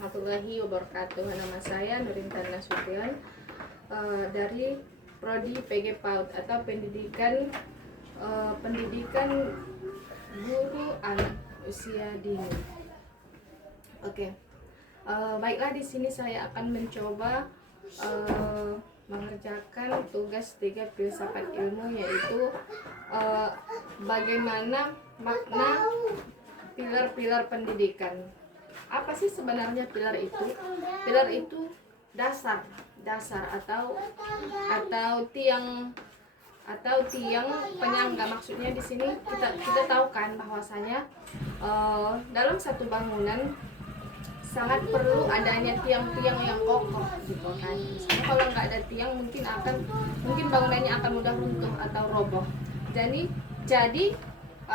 warahmatullahi wabarakatuh. Nama saya Nurintan Nasution dari Prodi PG PAUD atau pendidikan guru anak usia dini. Oke. Baiklah, di sini saya akan mencoba mengerjakan tugas 3 filsafat ilmu, yaitu bagaimana makna pilar-pilar pendidikan. Apa sih sebenarnya pilar itu? Pilar itu dasar atau tiang penyangga. Maksudnya di sini kita tahu kan bahwasanya dalam satu bangunan sangat perlu adanya tiang-tiang yang kokoh gitu kan. Misalnya kalau nggak ada tiang mungkin bangunannya akan mudah runtuh atau roboh. Jadi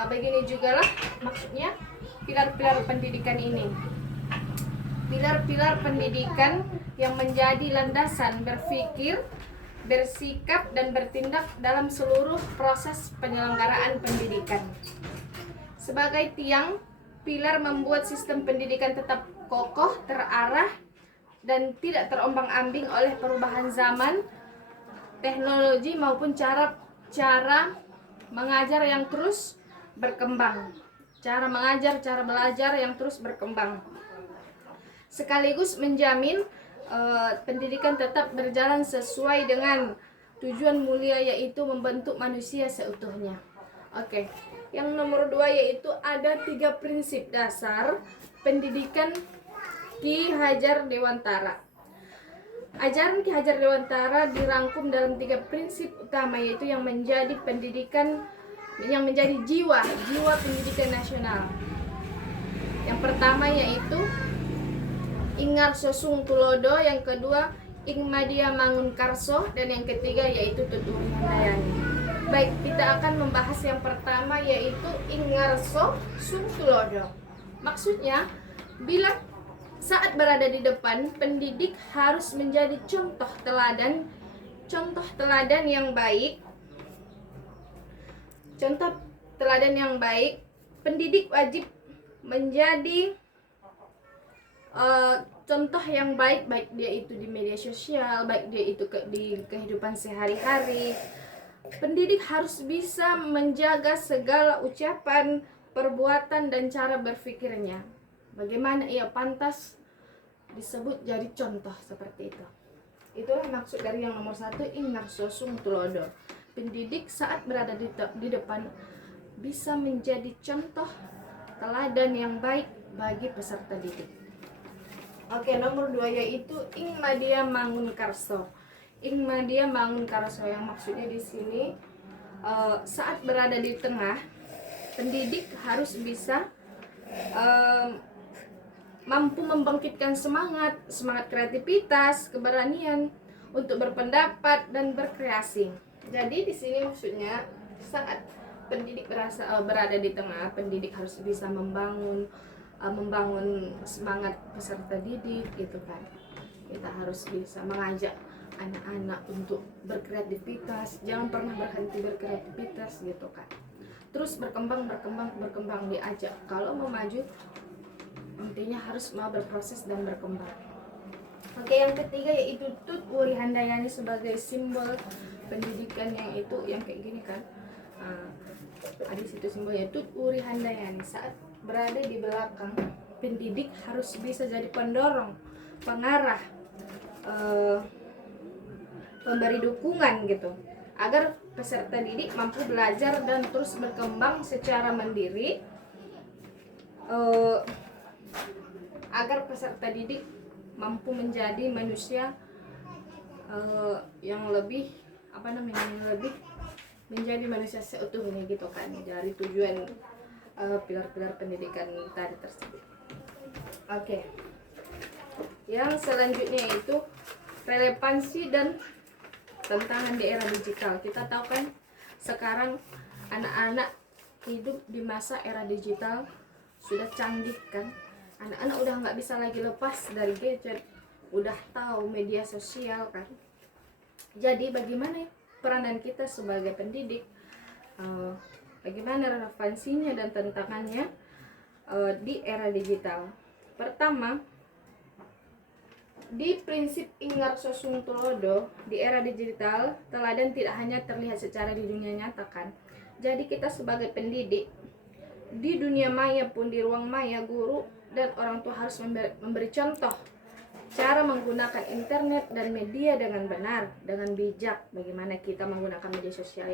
begini juga lah maksudnya pilar-pilar pendidikan ini. Pilar-pilar pendidikan yang menjadi landasan berpikir, bersikap, dan bertindak dalam seluruh proses penyelenggaraan pendidikan. Sebagai tiang, pilar membuat sistem pendidikan tetap kokoh, terarah, dan tidak terombang-ambing oleh perubahan zaman, teknologi maupun cara mengajar yang terus berkembang. Cara belajar yang terus berkembang. Sekaligus menjamin pendidikan tetap berjalan sesuai dengan tujuan mulia, yaitu membentuk manusia seutuhnya. Oke. Yang nomor 2 yaitu ada 3 prinsip dasar pendidikan Ki Hajar Dewantara. Ajaran Ki Hajar Dewantara dirangkum dalam 3 prinsip utama, yaitu yang menjadi jiwa pendidikan nasional. Yang pertama yaitu Ingarso Sung Tulodo, yang kedua Ing Madia Mangunkarso, dan yang ketiga yaitu Tuturi Handayani. Baik, kita akan membahas yang pertama yaitu Ingarso Sung Tulodo. Maksudnya, bila saat berada di depan, pendidik harus menjadi contoh teladan yang baik. Contoh teladan yang baik, pendidik wajib menjadi contoh yang baik dia itu di media sosial, baik dia itu di kehidupan sehari-hari. Pendidik harus bisa menjaga segala ucapan, perbuatan, dan cara berpikirnya. Bagaimana ia pantas disebut jadi contoh seperti itu. Itulah maksud dari yang nomor 1, Ingarso Sung Tulodo. Pendidik saat berada di depan bisa menjadi contoh teladan yang baik bagi peserta didik. Oke, nomor 2 yaitu Ing Madia Mangunkarso. Ing Madia Mangunkarso yang maksudnya di sini saat berada di tengah, pendidik harus bisa mampu membangkitkan semangat kreativitas, keberanian untuk berpendapat dan berkreasi. Jadi di sini maksudnya saat pendidik berada di tengah, pendidik harus bisa membangun semangat peserta didik gitu kan. Kita harus bisa mengajak anak-anak untuk berkreativitas, jangan pernah berhenti berkreativitas gitu kan. Terus berkembang diajak. Kalau mau maju intinya harus mau berproses dan berkembang. Oke, yang ketiga yaitu Tuturi Handayani sebagai simbol pendidikan, yang kayak gini kan. Ada situ simbolnya Tuturi Handayani. Saat berada di belakang, pendidik harus bisa jadi pendorong, pengarah, pemberi dukungan gitu, agar peserta didik mampu belajar dan terus berkembang secara mandiri, agar peserta didik mampu menjadi manusia yang lebih menjadi manusia seutuhnya gitu kan, dari tujuan pilar-pilar pendidikan tadi tersebut. Oke. Yang selanjutnya itu relevansi dan tantangan di era digital. Kita tahu kan sekarang anak-anak hidup di masa era digital, sudah canggih kan. Anak-anak udah nggak bisa lagi lepas dari gadget, udah tahu media sosial kan. Jadi bagaimana peranan kita sebagai pendidik, bagaimana relevansinya dan tantangannya di era digital. Pertama, Di prinsip Ingar Sosuntulodo, di era digital, teladan tidak hanya terlihat secara di dunia nyata kan. Jadi kita sebagai pendidik, di dunia maya pun, di ruang maya, guru dan orang tua harus memberi contoh cara menggunakan internet dan media dengan benar, dengan bijak. Bagaimana kita menggunakan media sosial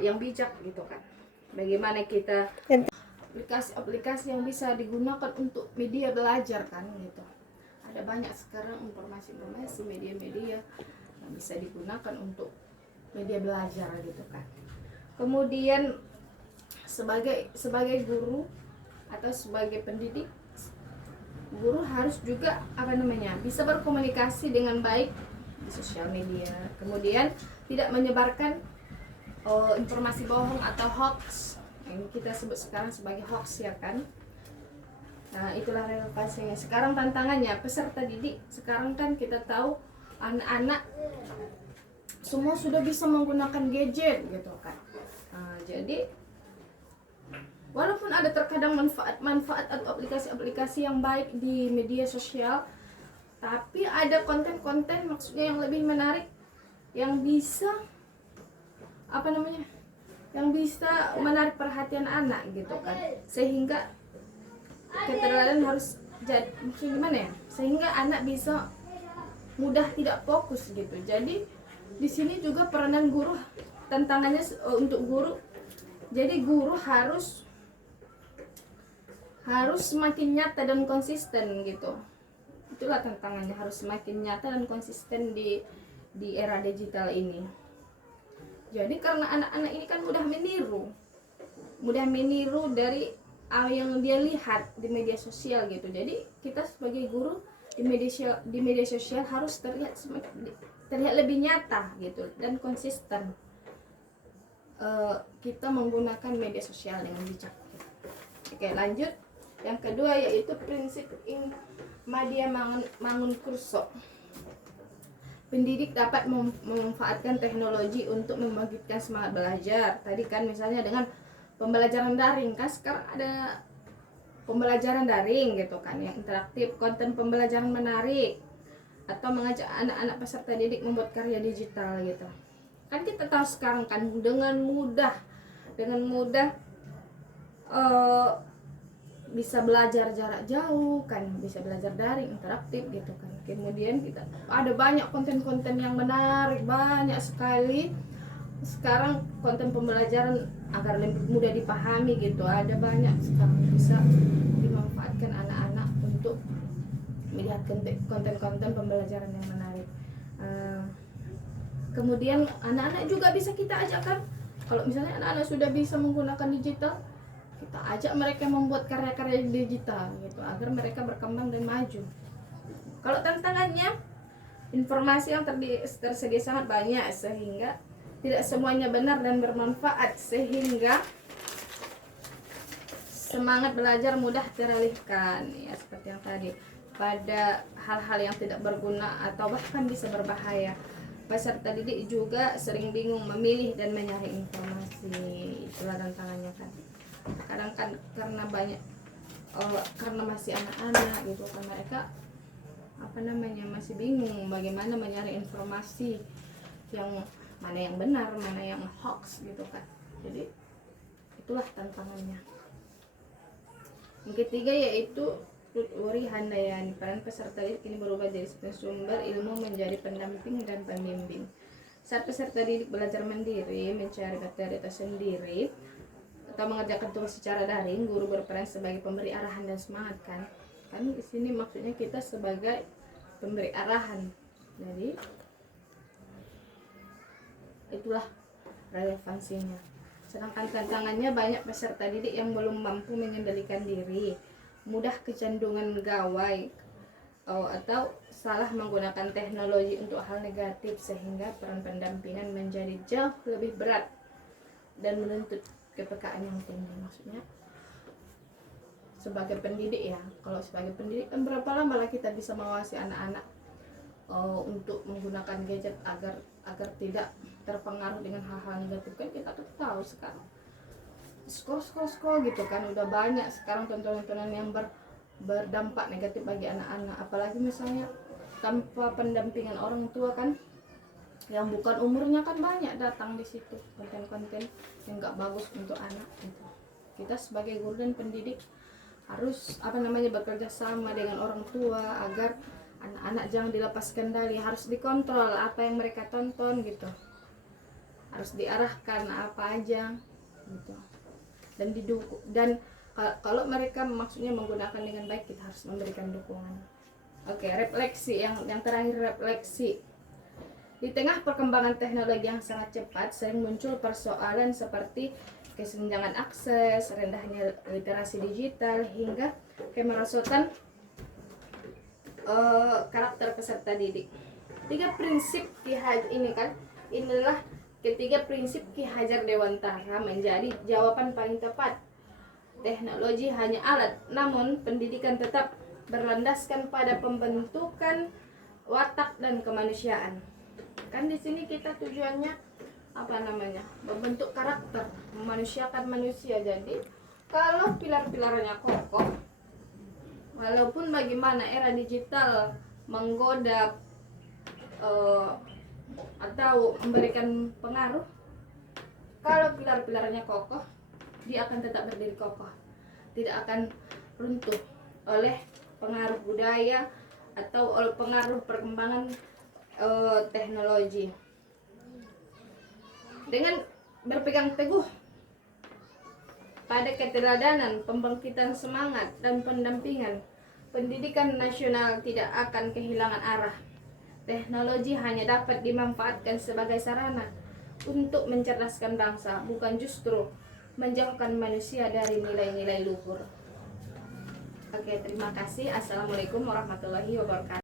yang bijak gitu kan. Bagaimana kita aplikasi-aplikasi yang bisa digunakan untuk media belajar kan gitu. Ada banyak sekarang informasi-informasi media-media yang bisa digunakan untuk media belajar gitu kan. Kemudian sebagai guru atau sebagai pendidik, guru harus juga bisa berkomunikasi dengan baik di sosial media. Kemudian tidak menyebarkan informasi bohong atau hoax, yang kita sebut sekarang sebagai hoax ya kan. Nah, itulah relevansinya. Sekarang tantangannya peserta didik sekarang kan kita tahu anak-anak semua sudah bisa menggunakan gadget gitu kan. Nah, jadi walaupun ada terkadang manfaat atau aplikasi-aplikasi yang baik di media sosial, tapi ada konten-konten maksudnya yang lebih menarik yang bisa yang bisa menarik perhatian anak gitu kan, sehingga keterlaluan harus jadi maksudnya gimana ya, sehingga anak bisa mudah tidak fokus gitu. Jadi di sini juga peranan guru, tantangannya untuk guru, jadi guru harus semakin nyata dan konsisten gitu. Itulah tantangannya, harus semakin nyata dan konsisten di era digital ini. Jadi karena anak-anak ini kan mudah meniru dari yang dia lihat di media sosial gitu. Jadi kita sebagai guru di media sosial harus terlihat lebih nyata gitu dan konsisten. Kita menggunakan media sosial dengan bijak. Oke, lanjut. Yang kedua yaitu prinsip Madya Mangunkusumo. Pendidik dapat memanfaatkan teknologi untuk membangkitkan semangat belajar. Tadi kan misalnya dengan pembelajaran daring kan, sekarang ada pembelajaran daring gitu kan yang interaktif, konten pembelajaran menarik, atau mengajak anak-anak peserta didik membuat karya digital gitu. Kan kita tahu sekarang kan dengan mudah bisa belajar jarak jauh kan, bisa belajar daring interaktif gitu kan. Kemudian kita ada banyak konten-konten yang menarik, banyak sekali sekarang konten pembelajaran agar lebih mudah dipahami gitu. Ada banyak sekarang bisa dimanfaatkan anak-anak untuk melihat konten-konten pembelajaran yang menarik. Kemudian anak-anak juga bisa kita ajakkan, kalau misalnya anak-anak sudah bisa menggunakan digital, kita ajak mereka membuat karya-karya digital gitu agar mereka berkembang dan maju. Kalau tantangannya, informasi yang tersedia sangat banyak sehingga tidak semuanya benar dan bermanfaat, sehingga semangat belajar mudah teralihkan ya, seperti yang tadi, pada hal-hal yang tidak berguna atau bahkan bisa berbahaya. Peserta didik juga sering bingung memilih dan mencari informasi. Itulah tantangannya kan. Kadang kan karena masih anak-anak gitu kan, mereka masih bingung bagaimana mencari informasi yang mana yang benar, mana yang hoax gitu kan. Jadi itulah tantangannya. Yang ketiga yaitu Tuturi Handayani, peran peserta didik kini berubah dari sumber ilmu menjadi pendamping dan pembimbing. Saat peserta didik belajar mandiri, mencari materi sendiri, atau mengerjakan tugas secara daring, guru berperan sebagai pemberi arahan dan semangat kan. Kan di sini maksudnya kita sebagai pemberi arahan. Jadi itulah relevansinya. Sedangkan tantangannya, banyak peserta didik yang belum mampu mengendalikan diri, mudah kecenderungan gawai atau salah menggunakan teknologi untuk hal negatif, sehingga peran pendampingan menjadi jauh lebih berat dan menuntut kepekaan yang tinggi. Maksudnya sebagai pendidik ya, kalau sebagai pendidik kan berapa lama lah kita bisa mengawasi anak-anak untuk menggunakan gadget agar tidak terpengaruh dengan hal-hal negatif. Kan kita tahu sekarang scroll gitu kan, udah banyak sekarang tontonan yang berdampak negatif bagi anak-anak. Apalagi misalnya tanpa pendampingan orang tua kan, yang bukan umurnya kan banyak datang di situ konten-konten yang nggak bagus untuk anak gitu. Kita sebagai guru dan pendidik harus bekerja sama dengan orang tua agar anak-anak jangan dilepas kendali, harus dikontrol apa yang mereka tonton gitu, harus diarahkan apa aja gitu, dan didukung. Dan kalau mereka maksudnya menggunakan dengan baik, kita harus memberikan dukungan. Oke, refleksi yang terakhir, refleksi. Di tengah perkembangan teknologi yang sangat cepat, sering muncul persoalan seperti kesenjangan akses, rendahnya literasi digital, hingga kemerosotan karakter peserta didik. Tiga prinsip Ki Hajar inilah ketiga prinsip Ki Hajar Dewantara menjadi jawaban paling tepat. Teknologi hanya alat, namun pendidikan tetap berlandaskan pada pembentukan watak dan kemanusiaan. Kan di sini kita tujuannya membentuk karakter, memanusiakan manusia. Jadi kalau pilar-pilarnya kokoh, walaupun bagaimana era digital menggoda atau memberikan pengaruh, kalau pilar-pilarnya kokoh, dia akan tetap berdiri kokoh, tidak akan runtuh oleh pengaruh budaya atau oleh pengaruh perkembangan teknologi. Dengan berpegang teguh pada keteladanan, pembangkitan semangat, dan pendampingan, pendidikan nasional tidak akan kehilangan arah. Teknologi hanya dapat dimanfaatkan sebagai sarana untuk mencerdaskan bangsa, bukan justru menjauhkan manusia dari nilai-nilai luhur. Oke, terima kasih. Assalamualaikum warahmatullahi wabarakatuh.